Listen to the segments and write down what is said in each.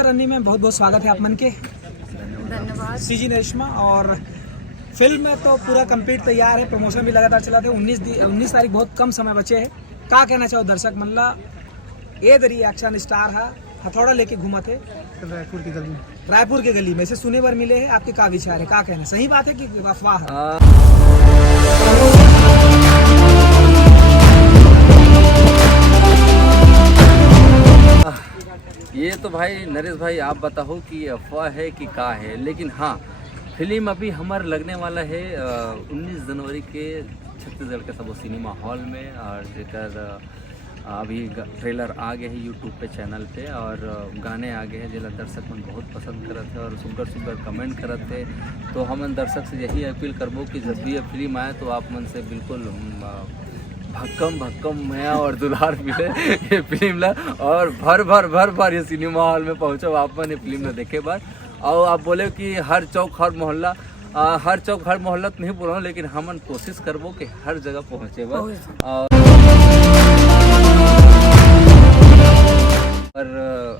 Sir अन्नी में बहुत बहुत स्वागत है आप मन के। धन्यवाद। सीजी नेश्मा और फिल्म में तो पूरा कंप्लीट तैयार है, प्रमोशन भी लगातार चला था। 19 तारीख बहुत कम समय बचे है। का कहना चाहो दर्शक मन ला? ए दरी एक्शन स्टार है, हथौड़ा लेके घूमा थे रायपुर के गली में से सुने बर मिले है। आपके का विचार है, का कहना सही बात है कि अफवाह है? ये तो भाई नरेश भाई आप बताओ कि अफवाह है कि का है, लेकिन हाँ फिल्म अभी हमारे लगने वाला है 19 जनवरी के छत्तीसगढ़ के सब सिनेमा हॉल में। और जेकर अभी ट्रेलर आ गए हैं यूट्यूब पे चैनल पे, और गाने आ गए हैं जिला दर्शक मन बहुत पसंद करते हैं और सुंदर कमेंट करते हैं। तो हम दर्शक से यही अपील करबो कि जब भी ये फिल्म आए तो आप मन से बिल्कुल भक्कम मैं और दुलार मिले ये फिल्म ला, और भर ये सिनेमा हॉल में पहुँचो आप मन ये फिल्म ला देखे बार। और आप बोले कि हर चौक हर मोहल्ला तो नहीं बोल रहा हूँ, लेकिन हम कोशिश करबो कि हर जगह पहुँचे और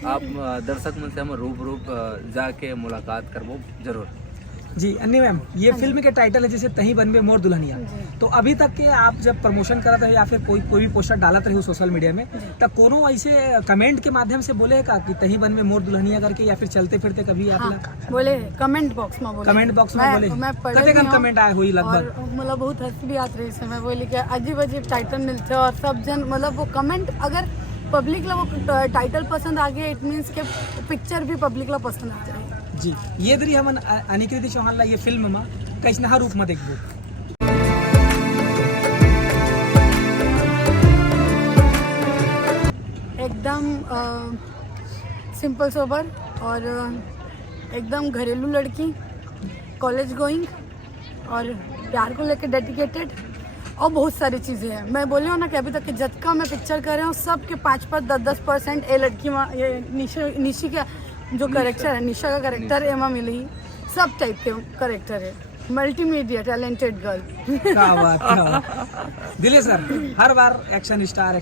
आप दर्शक मन से हम रूप जाके मुलाकात करबो जरूर। जी अन्नी मैम, ये फिल्म के टाइटल है जैसे तही बनबे मोर दुल्हनिया। तो अभी तक के आप जब प्रमोशन करते हैं या फिर कोई भी पोस्टर डालत रहे हो सोशल मीडिया में, तब कोनो ऐसे कमेंट के माध्यम से बोले का कि तही बनबे मोर दुल्हनिया करके, या फिर चलते फिरते कभी आप बोले कमेंट बॉक्स में बोले कते कन कमेंट आए हुई लगभग? मतलब बहुत हंसी भी आती रही समय बोली कि अजीब टाइटल मिलते और सब जन मतलब वो कमेंट, अगर पब्लिक ला वो टाइटल पसंद आ गया इट मीन्स के पिक्चर भी पब्लिक ला पसंद आ जाए। जी ये दरी हमन अनिकृति चौहान ला ये फिल्म में कैसना रूप में देखबो? एकदम सिंपल सोबर और एकदम घरेलू लड़की, कॉलेज गोइंग और प्यार को लेकर डेडिकेटेड और बहुत सारी चीज़ें हैं। मैं बोली हूँ ना कि अभी तक के जतका मैं पिक्चर कर रहा हूँ सब के 5-10% ए लड़की में ये निशी का जो करेक्टर है, निशा का करेक्टर एमा मिली सब टाइप के करेक्टर है। Multimedia talented girl. क्या बात दिले सर, हर बार एक्शन स्टार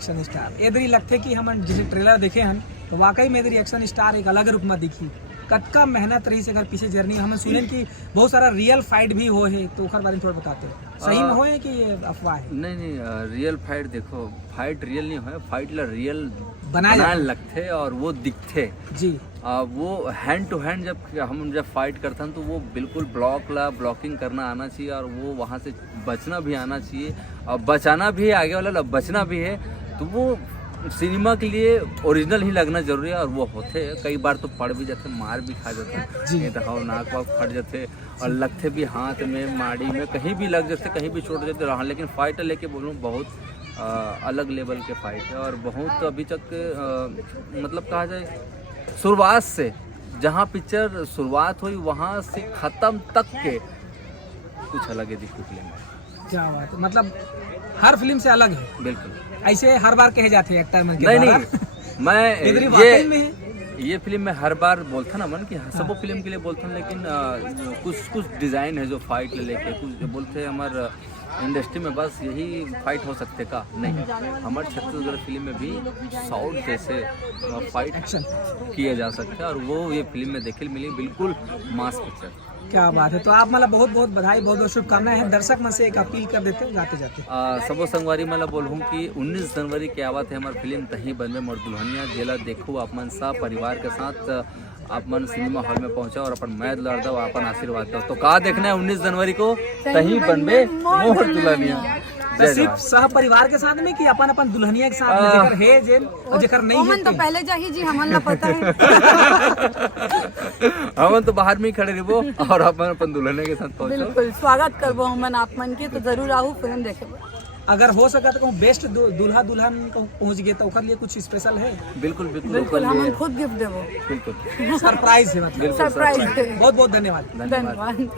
इधर ही लगते कि हम जैसे ट्रेलर देखे हैं तो वाकई में इधर एक्शन स्टार एक अलग रूप में दिखी। कतका मेहनत रही से अगर पीछे जर्नी हम सुने कि बहुत सारा रियल फाइट भी हो है, तो ओकर बारे में थोड़ा बताते हैं। सही में हो है कि ये अफवाह है? नहीं रियल फाइट देखो, फाइट रियल नहीं हो, फाइट ला रियल बनाए लगते और वो दिखते जी। वो हैंड टू हैंड जब फाइट करते हैं तो वो बिल्कुल ब्लॉकिंग करना आना चाहिए, और वो वहाँ से बचना भी आना चाहिए, और बचाना भी है, आगे वाला बचना भी है। तो वो सिनेमा के लिए ओरिजिनल ही लगना जरूरी है, और वो होते हैं। कई बार तो पड़ भी जाते, मार भी खा जाते हैं, दिखाओ नाक वाक फट जाते और लगते भी हाथ में, माड़ी में, कहीं भी लग जाते, कहीं भी छोड़ जाते रहा। लेकिन फाइट लेके बोलूँ बहुत अलग लेवल के फाइट है, और बहुत अभी तक मतलब कहा जाए शुरुआत से, जहाँ पिक्चर शुरुआत हुई वहाँ से ख़त्म तक के कुछ अलग है दिखी फिल्म। क्या बात है, मतलब हर फिल्म से अलग है। बिल्कुल ऐसे हर बार कहे जाते हैं एक्टर मन के नहीं मैं ये फिल्म में हर बार बोलता ना मन कि सबो फिल्म के लिए बोलता, लेकिन कुछ डिजाइन है जो फाइट लेके कुछ बोलते हैं हमारे इंडस्ट्री में बस यही फाइट हो सकते का नहीं। हमारे छत्तीसगढ़ फिल्म में भी साउथ जैसे फाइट किया जा सकता है, और वो ये फिल्म में देखे मिली बिल्कुल मास पिक्चर। क्या बात है। तो आप मतलब बहुत बहुत बधाई, बहुत बहुत शुभकामनाएं हैं। दर्शक मन से एक अपील कर देते हैं जाते जाते। सबो संगवारी मतलब बोलूँ कि 19 जनवरी के आवत है हमारी फिल्म तही बनबे मोर दुल्हनिया। जेला देखो आप मन सब परिवार के साथ आप मन सिनेमा हॉल में पहुंचा और अपन मैच लड़ दो, अपन आशीर्वाद दो। तो का देखना है 19 जनवरी को तही बनबे मोर दुल्हनिया। सिर्फ सह परिवार के साथ में कि अपन दुल्हनिया के साथ में जेकर है जेन और जेकर नहीं है? तो पहले जाही जी, हमन ना पता है। हमन तो बाहर में ही खड़े रहबो और अपन दुल्हनिया के साथ पहुंचो। बिल्कुल स्वागत करबो हमन आप मन के, तो जरूर आहू फिल्म देखे। अगर हो सका तो बेस्ट दूल्हा दुल्हन को पहुंच गए तो ओकर लिए कुछ स्पेशल है? बिल्कुल हम खुद गिफ्ट देबो। बिल्कुल सरप्राइज है, मतलब सरप्राइज। बहुत बहुत धन्यवाद। धन्यवाद।